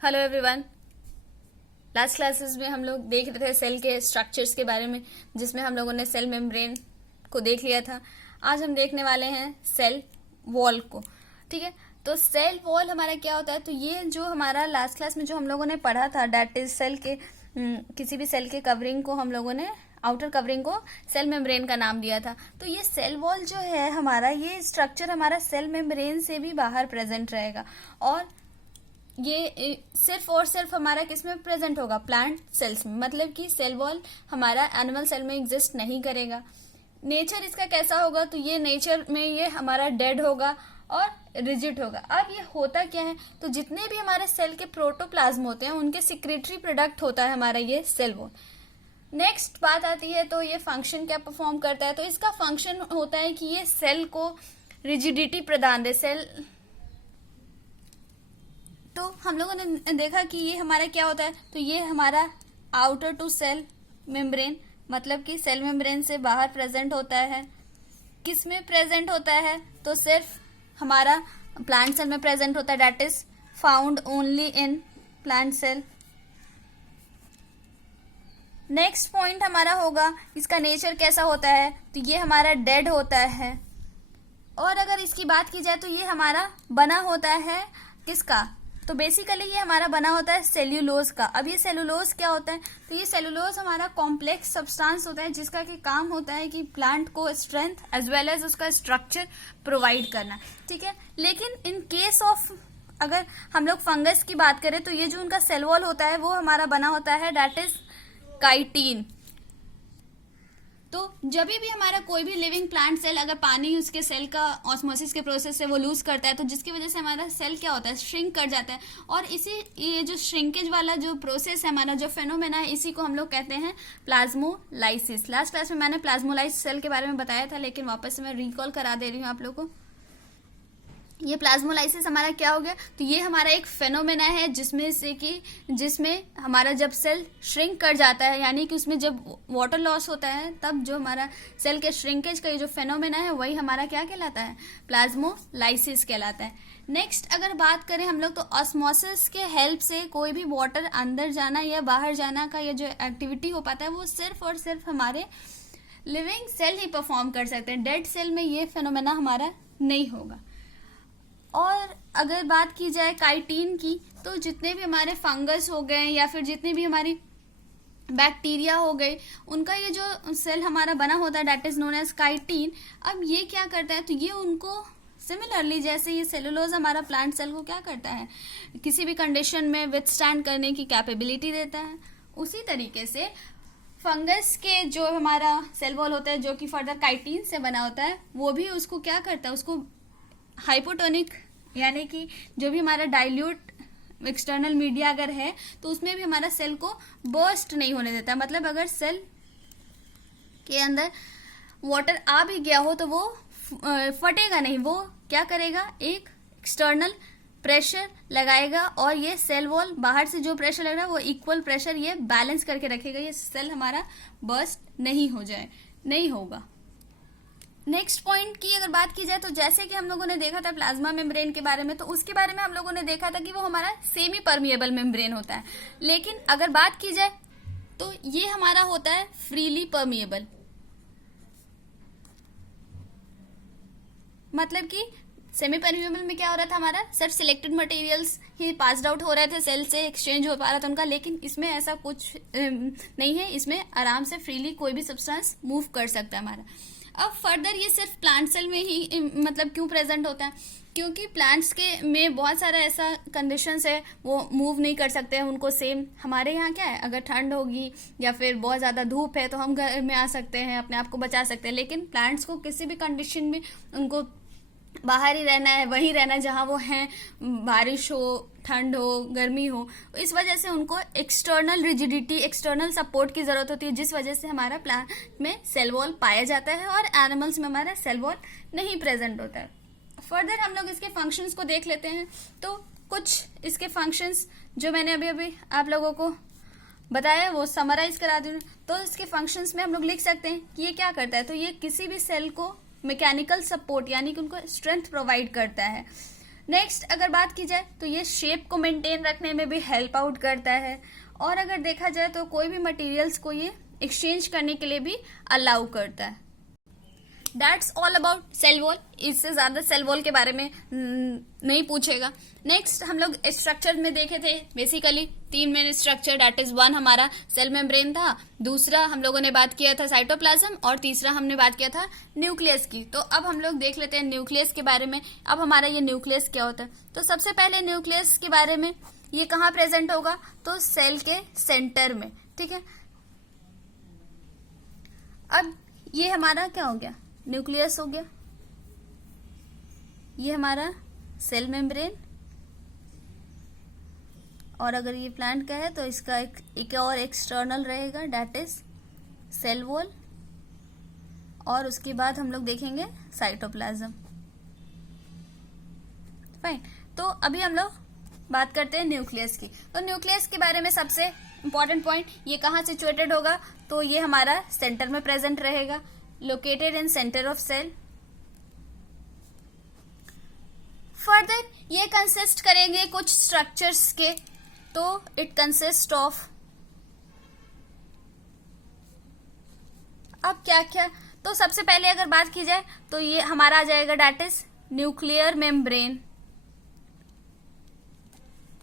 Hello everyone. Last classes में हम लोग देख रहे थे सेल के स्ट्रक्चर्स के बारे में, जिसमें हम लोगों ने सेल मेम्ब्रेन को देख लिया था। आज हम देखने वाले हैं सेल वॉल को। ठीक है, तो सेल वॉल हमारा क्या होता है? तो ये जो हमारा लास्ट क्लास में जो हम लोगों ने पढ़ा था, डेट इज सेल के किसी भी सेल के कवरिंग को हम लोगों ने, आउटर कवरिंग को सेल मेम्ब्रेन का नाम दिया था। तो ये सेल वॉल जो है हमारा, ये स्ट्रक्चर हमारा सेल मेम्ब्रेन से भी बाहर प्रेजेंट रहेगा, और ये सिर्फ और सिर्फ हमारा किस में प्रेजेंट होगा? प्लांट सेल्स में। मतलब कि सेल वॉल हमारा एनिमल सेल में एग्जिस्ट नहीं करेगा। नेचर इसका कैसा होगा? तो ये नेचर में ये हमारा डेड होगा और रिजिड होगा। अब ये होता क्या है? तो जितने भी हमारे सेल के प्रोटोप्लाज्म होते हैं उनके सिक्रेटरी प्रोडक्ट होता है हमारा ये सेल वॉल। नेक्स्ट बात आती है, तो ये फंक्शन क्या परफॉर्म करता है? तो इसका फंक्शन होता है कि ये सेल को रिजिडिटी प्रदान दे। सेल, तो हम लोगों ने देखा कि ये हमारा क्या होता है? तो ये हमारा आउटर टू सेल मेम्ब्रेन, मतलब कि सेल मेम्ब्रेन से बाहर प्रेजेंट होता है। किस में प्रेजेंट होता है? तो सिर्फ हमारा प्लांट सेल में प्रेजेंट होता है, that is found only in plant cell. Next point हमारा होगा, इसका नेचर कैसा होता है? तो ये हमारा डेड होता है। और अगर इसकी बात की जाए तो ये हमारा बना होता है किसका? तो बेसिकली ये हमारा बना होता है सेल्यूलोज का। अब ये सेल्यूलोज क्या होता है? तो ये सेल्यूलोज हमारा कॉम्प्लेक्स सब्सटेंस होता है, जिसका कि काम होता है कि प्लांट को स्ट्रेंथ एज वेल एज उसका स्ट्रक्चर प्रोवाइड करना। ठीक है, लेकिन इन केस ऑफ अगर हम लोग फंगस की बात करें तो ये जो उनका सेल वॉल होता है वो हमारा बना होता है, दैट इज काइटिन। तो जब भी हमारा कोई भी लिविंग प्लांट सेल अगर पानी उसके सेल का ऑस्मोसिस के प्रोसेस से वो लूज करता है, तो जिसकी वजह से हमारा सेल क्या होता है? श्रिंक कर जाता है। और इसी ये जो श्रिंकेज वाला जो प्रोसेस है, हमारा जो फेनोमेना है, इसी को हम लोग कहते हैं प्लाज्मोलाइसिस। लास्ट क्लास में मैंने प्लाज्मोलाइज सेल के बारे में बताया था, लेकिन वापस से मैं रिकॉल करा दे रही हूँ आप लोगों को। ये प्लाज्मोलाइसिस हमारा क्या हो गया? तो ये हमारा एक फेनोमेना है जिसमें हमारा जब सेल श्रिंक कर जाता है, यानी कि उसमें जब वाटर लॉस होता है, तब जो हमारा सेल के श्रिंकेज का ये जो फेनोमेना है वही हमारा क्या कहलाता है? प्लाज्मोलाइसिस कहलाता है। नेक्स्ट अगर बात करें हम लोग, तो ऑस्मोसिस के हेल्प से कोई भी वाटर अंदर जाना या बाहर जाना का ये जो एक्टिविटी हो पाता है, वो सिर्फ और सिर्फ हमारे लिविंग सेल ही परफॉर्म कर सकते हैं। डेड सेल में ये फेनोमेना हमारा नहीं होगा। और अगर बात की जाए काइटिन की, तो जितने भी हमारे फंगस हो गए या फिर जितने भी हमारी बैक्टीरिया हो गए, उनका ये जो सेल हमारा बना होता है, that is known as chitin. अब ये क्या करता है? तो ये उनको सिमिलरली, जैसे ये सेलुलोज हमारा प्लांट सेल को क्या करता है? किसी भी कंडीशन में विथस्टैंड करने की कैपेबिलिटी देता है, उसी तरीके से फंगस के जो हमारा सेल वॉल होता है, जो कि फर्दर काइटिन से बना होता है, वो भी उसको क्या करता है? उसको हाइपोटोनिक, यानी कि जो भी हमारा डाइल्यूट एक्सटर्नल मीडिया अगर है, तो उसमें भी हमारा सेल को बर्स्ट नहीं होने देता। मतलब अगर सेल के अंदर वाटर आ भी गया हो तो वो फटेगा नहीं, वो क्या करेगा? एक एक्सटर्नल प्रेशर लगाएगा, और ये सेल वॉल बाहर से जो प्रेशर लग रहा है वो इक्वल प्रेशर ये बैलेंस करके रखेगा, ये सेल हमारा बर्स्ट नहीं होगा। नेक्स्ट पॉइंट की अगर बात की जाए, तो जैसे कि हम लोगों ने देखा था प्लाज्मा मेम्ब्रेन के बारे में, तो उसके बारे में हम लोगों ने देखा था कि वो हमारा सेमी परमिएबल मेम्ब्रेन होता है। लेकिन अगर बात की जाए तो ये हमारा होता है फ्रीली परमिएबल। मतलब कि सेमी परमिएबल में क्या हो रहा था? हमारा सिर्फ सिलेक्टेड मटेरियल्स ही पास्ड आउट हो रहे थे, सेल से एक्सचेंज हो पा रहा था उनका। लेकिन इसमें ऐसा कुछ नहीं है, इसमें आराम से फ्रीली कोई भी सब्सटेंस मूव कर सकता है हमारा। अब फर्दर ये सिर्फ प्लांट सेल में ही मतलब क्यों प्रेजेंट होता है? क्योंकि प्लांट्स के में बहुत सारा ऐसा कंडीशंस है, वो मूव नहीं कर सकते हैं उनको। सेम हमारे यहाँ क्या है, अगर ठंड होगी या फिर बहुत ज़्यादा धूप है तो हम घर में आ सकते हैं, अपने आप को बचा सकते हैं। लेकिन प्लांट्स को किसी भी कंडीशन में उनको बाहर ही रहना है, वहीं रहना है जहाँ वो हैं, बारिश हो, ठंड हो, गर्मी हो। इस वजह से उनको एक्सटर्नल रिजिडिटी, एक्सटर्नल सपोर्ट की जरूरत होती है, जिस वजह से हमारा प्लांट में सेल वॉल पाया जाता है और एनिमल्स में हमारा सेल वॉल नहीं प्रेजेंट होता है। फर्दर हम लोग इसके फंक्शंस को देख लेते हैं। तो कुछ इसके फंक्शंस जो मैंने अभी आप लोगों को बताया वो समराइज करा दूँ। तो इसके फंक्शंस में हम लोग लिख सकते हैं कि ये क्या करता है? तो ये किसी भी सेल को मैकेनिकल सपोर्ट, यानी कि उनको स्ट्रेंथ प्रोवाइड करता है। नेक्स्ट अगर बात की जाए तो ये शेप को मेंटेन रखने में भी हेल्प आउट करता है, और अगर देखा जाए तो कोई भी मटेरियल्स को ये एक्सचेंज करने के लिए भी अलाउ करता है। That's all about cell wall. इससे ज्यादा सेल वॉल के बारे में नहीं पूछेगा। नेक्स्ट हम लोग स्ट्रक्चर में देखे थे basically 3 main structure, that is 1 हमारा सेल मेम्ब्रेन था, दूसरा हम लोगों ने बात किया था साइटोप्लाज्म, और तीसरा हमने बात किया था न्यूक्लियस की। तो अब हम लोग देख लेते हैं न्यूक्लियस के बारे में। अब हमारा ये न्यूक्लियस क्या होता है, तो सबसे पहले न्यूक्लियस के बारे में, ये कहाँ प्रेजेंट होगा, तो सेल के सेंटर में, ठीक है। अब ये हमारा क्या हो गया, न्यूक्लियस हो गया, ये हमारा सेल मेम्ब्रेन, और अगर ये प्लांट का है तो इसका एक और एक्सटर्नल रहेगा, दैट इज सेल वॉल, और उसके बाद हम लोग देखेंगे साइटोप्लाज्म। फाइन, तो अभी हम लोग बात करते हैं न्यूक्लियस की। तो न्यूक्लियस के बारे में सबसे इंपॉर्टेंट पॉइंट, ये कहाँ सिचुएटेड होगा, तो ये हमारा सेंटर में प्रेजेंट रहेगा, located in centre of cell. Further ये कंसिस्ट करेंगे कुछ स्ट्रक्चर्स के, तो इट कंसिस्ट ऑफ, अब क्या क्या, तो सबसे पहले अगर बात की जाए तो ये हमारा आ जाएगा दैट इज न्यूक्लियर मेम्ब्रेन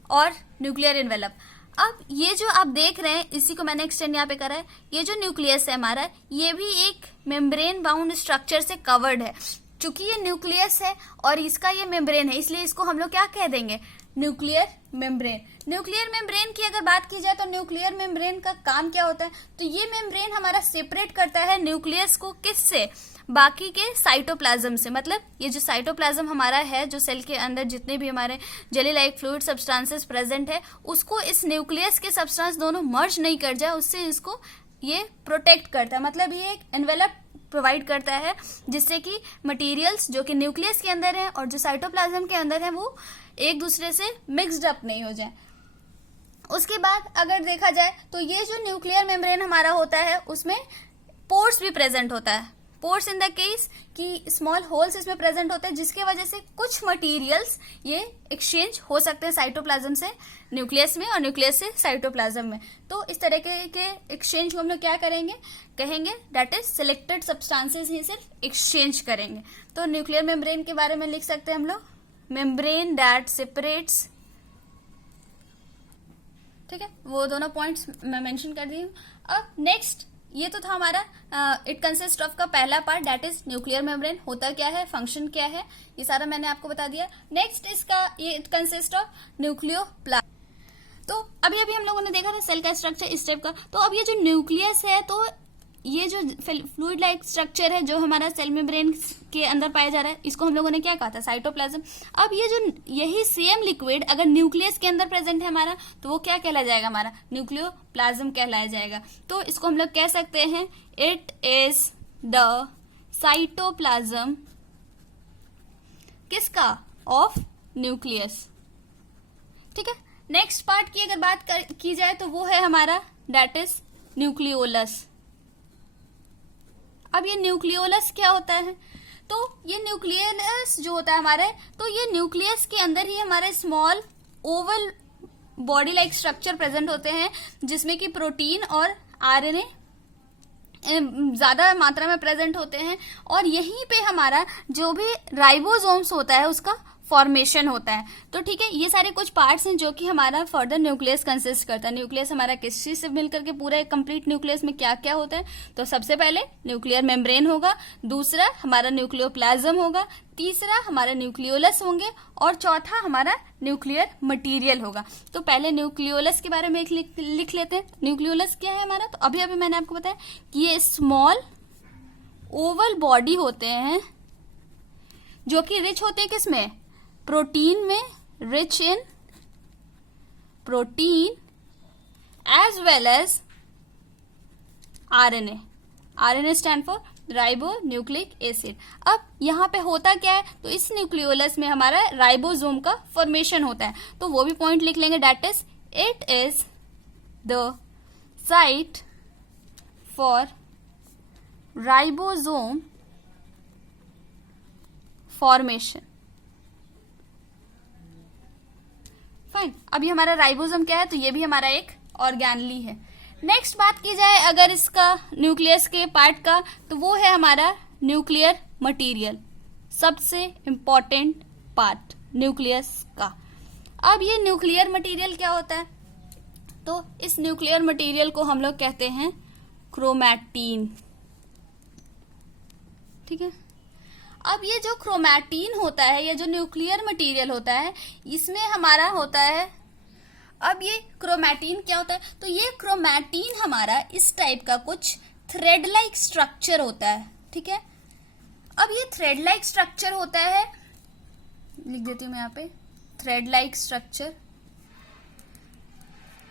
और न्यूक्लियर एनवेलप। अब ये जो आप देख रहे हैं, इसी को मैंने एक्सटेंड यहाँ पे करा है, ये जो न्यूक्लियस है हमारा, ये भी एक मेम्ब्रेन बाउंड स्ट्रक्चर से कवर्ड है। चूंकि ये न्यूक्लियस है और इसका ये मेम्ब्रेन है, इसलिए इसको हम लोग क्या कह देंगे, न्यूक्लियर मेम्ब्रेन। न्यूक्लियर मेम्ब्रेन की अगर बात की जाए तो न्यूक्लियर मेम्ब्रेन का काम क्या होता है, तो ये मेम्ब्रेन हमारा सेपरेट करता है न्यूक्लियस को किससे, बाकी के साइटोप्लाज्म से। मतलब ये जो साइटोप्लाज्म हमारा है, जो सेल के अंदर जितने भी हमारे jelly like fluid substances present है, उसको इस न्यूक्लियस के सब्सटेंस दोनों मर्ज नहीं कर जाए, उससे इसको ये प्रोटेक्ट करता है। मतलब ये एक एनवेलप प्रोवाइड करता है जिससे कि मटेरियल्स जो कि न्यूक्लियस के अंदर है और जो साइटोप्लाज्म के अंदर है वो एक दूसरे से मिक्सड अप नहीं हो जाए। उसके बाद अगर देखा जाए तो ये जो न्यूक्लियर मेम्ब्रेन हमारा होता है उसमें पोर्स भी प्रेजेंट होता है। पोर्स इन द केस कि स्मॉल होल्स इसमें प्रेजेंट होते हैं, जिसके वजह से कुछ मटेरियल्स ये एक्सचेंज हो सकते हैं साइटोप्लाज्म से न्यूक्लियस में और न्यूक्लियस से साइटोप्लाज्म में। तो इस तरह के एक्सचेंज को हम लोग क्या करेंगे, कहेंगे दैट इज सिलेक्टेड सब्सटेंसेस ही सिर्फ एक्सचेंज करेंगे। तो न्यूक्लियर मेम्ब्रेन के बारे में लिख सकते हैं हम लोग, मेम्ब्रेन दैट सेपरेट्स, ठीक है, वो दोनों पॉइंट्स मैं मेंशन कर दी हूँ। अब नेक्स्ट, ये तो था हमारा इट कंसिस्ट ऑफ का पहला part, that is nuclear membrane, होता क्या है, फंक्शन क्या है, ये सारा मैंने आपको बता दिया। नेक्स्ट इसका ये इट कंसिस्ट ऑफ न्यूक्लियोप्लाज्म। तो अभी अभी हम लोगों ने देखा था सेल का स्ट्रक्चर इस टाइप का। तो अब ये जो न्यूक्लियस है, तो ये जो फ्लूइड लाइक स्ट्रक्चर है जो हमारा सेल मेम्ब्रेन के अंदर पाया जा रहा है, इसको हम लोगों ने क्या कहा था, साइटोप्लाज्म। अब ये जो यही सेम लिक्विड अगर न्यूक्लियस के अंदर प्रेजेंट है हमारा, तो वो क्या कहलाया जाएगा, हमारा न्यूक्लियोप्लाज्म कहलाया जाएगा। तो इसको हम लोग कह सकते हैं इट इज द साइटोप्लाज्म किसका, ऑफ न्यूक्लियस, ठीक है। नेक्स्ट पार्ट की अगर बात की जाए तो वो है हमारा दैट इज न्यूक्लियोलस। अब ये न्यूक्लियोलस क्या होता है, तो ये न्यूक्लियोलस जो होता है हमारे, तो ये न्यूक्लियस के अंदर ही हमारे small Oval body like structure present होते हैं, जिसमें कि प्रोटीन और आरएनए ज्यादा मात्रा में प्रेजेंट होते हैं, और यहीं पे हमारा जो भी राइबोसोम्स होता है उसका फॉर्मेशन होता है। तो ठीक है, ये सारे कुछ पार्ट्स हैं जो कि हमारा फर्दर न्यूक्लियस कंसिस्ट करता है। न्यूक्लियस हमारा किस चीज से मिलकर के पूरा एक कंप्लीट न्यूक्लियस में क्या क्या होता है, तो सबसे पहले न्यूक्लियर मेम्ब्रेन होगा, दूसरा हमारा न्यूक्लियोप्लाज्म होगा, तीसरा हमारा न्यूक्लियोलस होंगे, और चौथा हमारा न्यूक्लियर मटीरियल होगा। तो पहले न्यूक्लियोलस के बारे में एक लिख लेते हैं। न्यूक्लियोलस क्या है हमारा, तो अभी अभी मैंने आपको बताया कि ये स्मॉल ओवल बॉडी होते हैं जो कि रिच होते हैं किसमें, प्रोटीन में, rich in protein as well as RNA. RNA stand for ribonucleic acid. अब यहाँ पे होता क्या है, तो इस न्यूक्लियोलस में हमारा राइबोसोम का फॉर्मेशन होता है, तो वो भी पॉइंट लिख लेंगे, that is it is the site for ribosome formation. Fine. अब ये हमारा राइबोसोम क्या है, तो ये भी हमारा एक ऑर्गेनली है। नेक्स्ट बात की जाए अगर इसका न्यूक्लियस के पार्ट का, तो वो है हमारा न्यूक्लियर मटेरियल, सबसे इंपॉर्टेंट पार्ट न्यूक्लियस का। अब ये न्यूक्लियर मटेरियल क्या होता है, तो इस न्यूक्लियर मटेरियल को हम लोग कहते हैं क्रोमैटिन, ठीक है। अब ये जो क्रोमैटिन होता है, ये जो न्यूक्लियर मटेरियल होता है, इसमें हमारा होता है, अब ये क्रोमैटिन क्या होता है, तो ये क्रोमैटिन हमारा इस टाइप का कुछ थ्रेड लाइक स्ट्रक्चर होता है, ठीक है। अब ये थ्रेड लाइक स्ट्रक्चर होता है, लिख देती हूं मैं यहाँ पे, थ्रेड लाइक स्ट्रक्चर।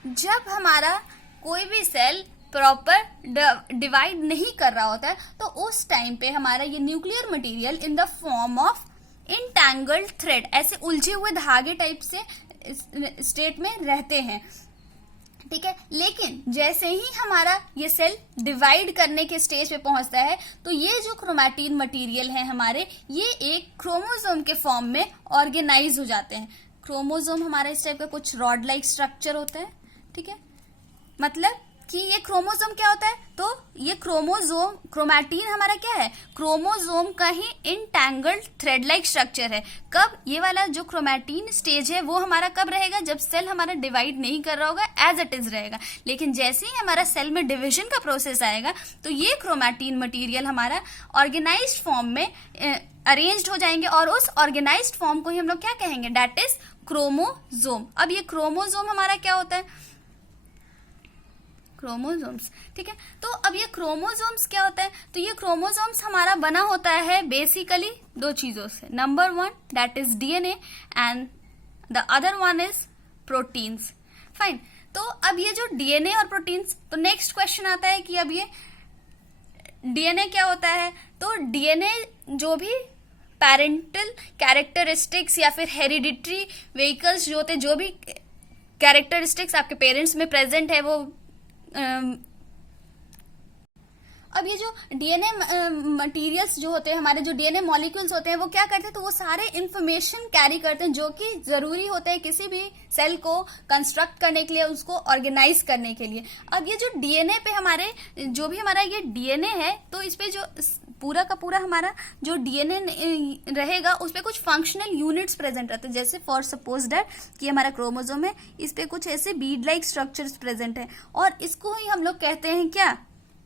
जब हमारा कोई भी सेल प्रॉपर डिवाइड नहीं कर रहा होता है, तो उस टाइम पे हमारा ये nuclear material in the form of entangled thread, ऐसे उलझे हुए धागे टाइप से स्टेट में रहते हैं, ठीक है। लेकिन जैसे ही हमारा ये सेल डिवाइड करने के स्टेज पे पहुंचता है, तो ये जो क्रोमैटिन मटेरियल है हमारे, ये एक क्रोमोसोम के फॉर्म में ऑर्गेनाइज हो जाते हैं। क्रोमोसोम हमारा इस टाइप का कुछ रॉड लाइक स्ट्रक्चर होता है, ठीक है। मतलब कि ये क्रोमोसोम क्या होता है, तो ये क्रोमोसोम, क्रोमैटिन हमारा क्या है, क्रोमोसोम का ही इंटैंगल्ड थ्रेड लाइक स्ट्रक्चर है। कब ये वाला जो क्रोमैटिन स्टेज है वो हमारा कब रहेगा, जब सेल हमारा डिवाइड नहीं कर रहा होगा, एज इट इज रहेगा। लेकिन जैसे ही हमारा सेल में डिविजन का प्रोसेस आएगा, तो ये क्रोमैटिन मटेरियल हमारा ऑर्गेनाइज्ड फॉर्म में अरेंज्ड हो जाएंगे, और उस ऑर्गेनाइज्ड फॉर्म को ही हम लोग क्या कहेंगे, दैट इज क्रोमोसोम। अब ये क्रोमोसोम हमारा क्या होता है, क्रोमोसोम्स, ठीक है। तो अब ये क्रोमोसोम्स क्या होता है, तो ये क्रोमोसोम्स हमारा बना होता है बेसिकली दो चीजों से। Number one that is DNA and the other one is proteins, fine. तो अब ये जो डीएनए और प्रोटीन्स, तो नेक्स्ट क्वेश्चन आता है कि अब ये डीएनए क्या होता है, तो डीएनए जो भी पेरेंटल कैरेक्टरिस्टिक्स या फिर हेरिडिटरी व्हीकल्स जो होते हैं, जो भी कैरेक्टरिस्टिक्स आपके पेरेंट्स में प्रेजेंट है, वो अब ये जो डीएनए मटेरियल्स जो होते हैं हमारे, जो डीएनए मॉलिक्यूल्स होते हैं, वो क्या करते हैं, तो वो सारे इंफॉर्मेशन कैरी करते हैं जो कि जरूरी होते हैं किसी भी सेल को कंस्ट्रक्ट करने के लिए, उसको ऑर्गेनाइज करने के लिए। अब ये जो डीएनए पे हमारे, जो भी हमारा ये डीएनए है, तो इस पे जो पूरा का पूरा हमारा जो डीएनए रहेगा, उस पे कुछ फंक्शनल यूनिट्स प्रेजेंट रहते हैं। जैसे फॉर सपोज दैट कि हमारा क्रोमोसोम है, इस पे कुछ ऐसे बीड लाइक स्ट्रक्चर्स प्रेजेंट है, और इसको ही हम लोग कहते हैं क्या,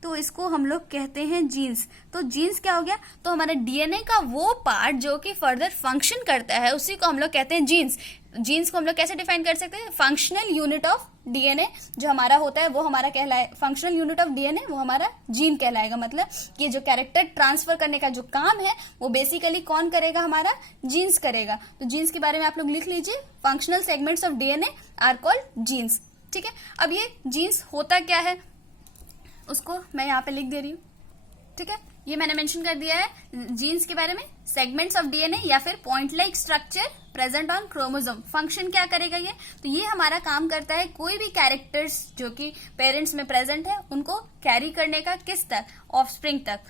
तो इसको हम लोग कहते हैं जीन्स। तो जीन्स क्या हो गया, तो हमारे डीएनए का वो पार्ट जो कि फर्दर फंक्शन करता है, उसी को हम लोग कहते हैं जीन्स। जीन्स को हम लोग कैसे डिफाइन कर सकते हैं, फंक्शनल यूनिट ऑफ डीएनए जो हमारा होता है वो हमारा कहलाए, फंक्शनल यूनिट ऑफ डीएनए वो हमारा जीन कहलाएगा। मतलब कि जो कैरेक्टर ट्रांसफर करने का जो काम है वो बेसिकली कौन करेगा, हमारा जीन्स करेगा। तो जीन्स के बारे में आप लोग लिख लीजिए, functional segments of DNA are called genes, ठीक है। अब ये जीन्स होता क्या है, उसको मैं यहाँ पे लिख दे रही हूँ, ठीक है। ये मैंने मेंशन कर दिया है जीन्स के बारे में, सेगमेंट्स ऑफ डीएनए या फिर point like structure present on chromosome. Function क्या करेगा ये, तो ये हमारा काम करता है कोई भी कैरेक्टर्स जो कि पेरेंट्स में प्रेजेंट है उनको कैरी करने का, किस तक, ऑफस्प्रिंग तक।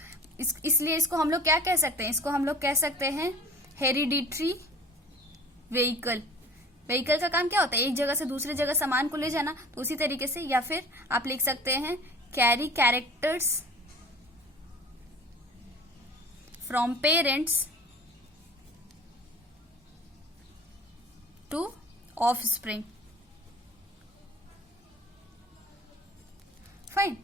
इसलिए इसको हम लोग क्या कह सकते हैं, इसको हम लोग कह सकते हैं हेरिडिटरी व्हीकल। व्हीकल का काम क्या होता है, एक जगह से दूसरी जगह सामान को ले जाना, तो उसी तरीके से, या फिर आप लिख सकते हैं carry characters from parents to offspring, fine.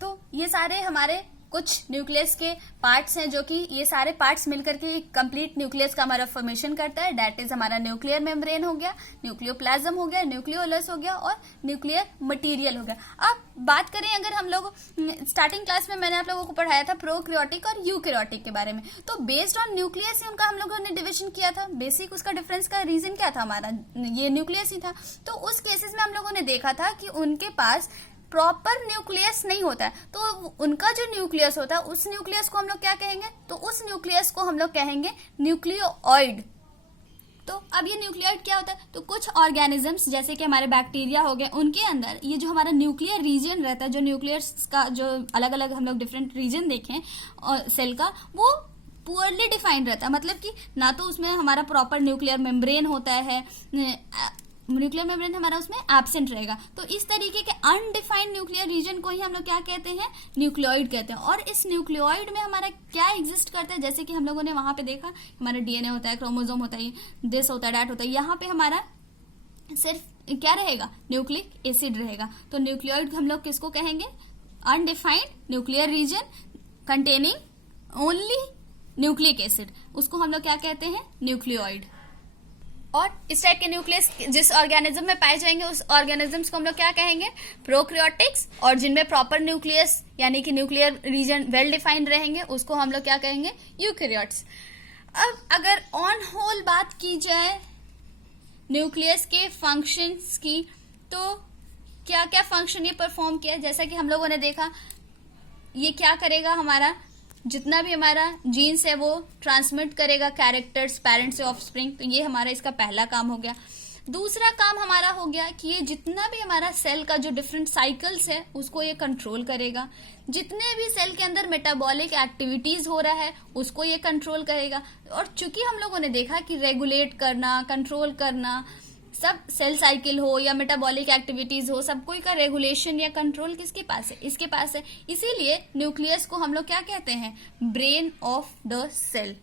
तो ये सारे हमारे कुछ न्यूक्लियस के पार्ट्स हैं, जो कि ये सारे पार्ट्स मिलकर के एक कंप्लीट न्यूक्लियस का हमारा फॉर्मेशन करता है। दैट इज हमारा न्यूक्लियर मेम्ब्रेन हो गया, न्यूक्लियोप्लाज्म हो गया, न्यूक्लियोलस हो गया, और न्यूक्लियर मटेरियल हो गया। अब बात करें अगर हम लोग, स्टार्टिंग क्लास में मैंने आप लोगों को पढ़ाया था प्रोकैरियोटिक और यूकैरियोटिक के बारे में, तो बेस्ड ऑन न्यूक्लियस ही उनका हम लोगों ने डिविजन किया था। बेसिक उसका डिफरेंस का रीजन क्या था, हमारा ये न्यूक्लियस ही था। तो उस केसेस में हम लोगों ने देखा था कि उनके पास प्रॉपर न्यूक्लियस नहीं होता है, तो उनका जो न्यूक्लियस होता है उस न्यूक्लियस को हम लोग क्या कहेंगे, तो उस न्यूक्लियस को हम लोग कहेंगे न्यूक्लियोइड। तो अब ये न्यूक्लियोइड क्या होता है, तो कुछ ऑर्गेनिजम्स जैसे कि हमारे बैक्टीरिया हो गए, उनके अंदर ये जो हमारा न्यूक्लियर रीजन रहता है, जो न्यूक्लियस का जो अलग अलग हम लोग डिफरेंट रीजन देखें सेल का, वो पुअरली डिफाइंड रहता है, मतलब कि ना तो उसमें हमारा प्रॉपर न्यूक्लियर मेम्ब्रेन होता है, न्यूक्लियर मेम्ब्रेन हमारा उसमें एब्सेंट रहेगा। तो इस तरीके के अनडिफाइंड न्यूक्लियर रीजन को ही हम लोग क्या कहते हैं, न्यूक्लियोइड कहते हैं। और इस न्यूक्लियोइड में हमारा क्या एग्जिस्ट करता है, जैसे कि हम लोगों ने वहां पे देखा हमारा डीएनए होता है, क्रोमोसोम होता है, दिस होता है, डैट होता है, यहाँ पे हमारा सिर्फ क्या रहेगा, न्यूक्लिक एसिड रहेगा। तो न्यूक्लियोइड हम लोग किसको कहेंगे, undefined nuclear region containing only nucleic acid, उसको हम लोग क्या कहते हैं, न्यूक्लियोइड। और इस टाइप के न्यूक्लियस जिस ऑर्गेनिज्म में पाए जाएंगे उस ऑर्गेनिजम्स को हम लोग क्या कहेंगे, प्रोक्रियोटिक्स। और जिनमें प्रॉपर न्यूक्लियस यानी कि न्यूक्लियर रीजन वेल डिफाइंड रहेंगे उसको हम लोग क्या कहेंगे, यूकैरियोट्स। अब अगर ऑन होल बात की जाए न्यूक्लियस के फंक्शंस की, तो क्या क्या फंक्शन ये परफॉर्म किया, जैसा कि हम लोगों ने देखा ये क्या करेगा, हमारा जितना भी हमारा जीन्स है वो ट्रांसमिट करेगा कैरेक्टर्स पेरेंट से ऑफस्प्रिंग। तो ये हमारा इसका पहला काम हो गया। दूसरा काम हमारा हो गया कि ये जितना भी हमारा सेल का जो डिफरेंट साइकिल्स है उसको ये कंट्रोल करेगा। जितने भी सेल के अंदर मेटाबॉलिक एक्टिविटीज हो रहा है उसको ये कंट्रोल करेगा। और चूंकि हम लोगों ने देखा कि रेगुलेट करना, कंट्रोल करना, सब सेल साइकिल हो या मेटाबॉलिक एक्टिविटीज हो, सब कोई का रेगुलेशन या कंट्रोल किसके पास है, इसके पास है। इसीलिए न्यूक्लियस को हम लोग क्या कहते हैं, ब्रेन ऑफ द सेल।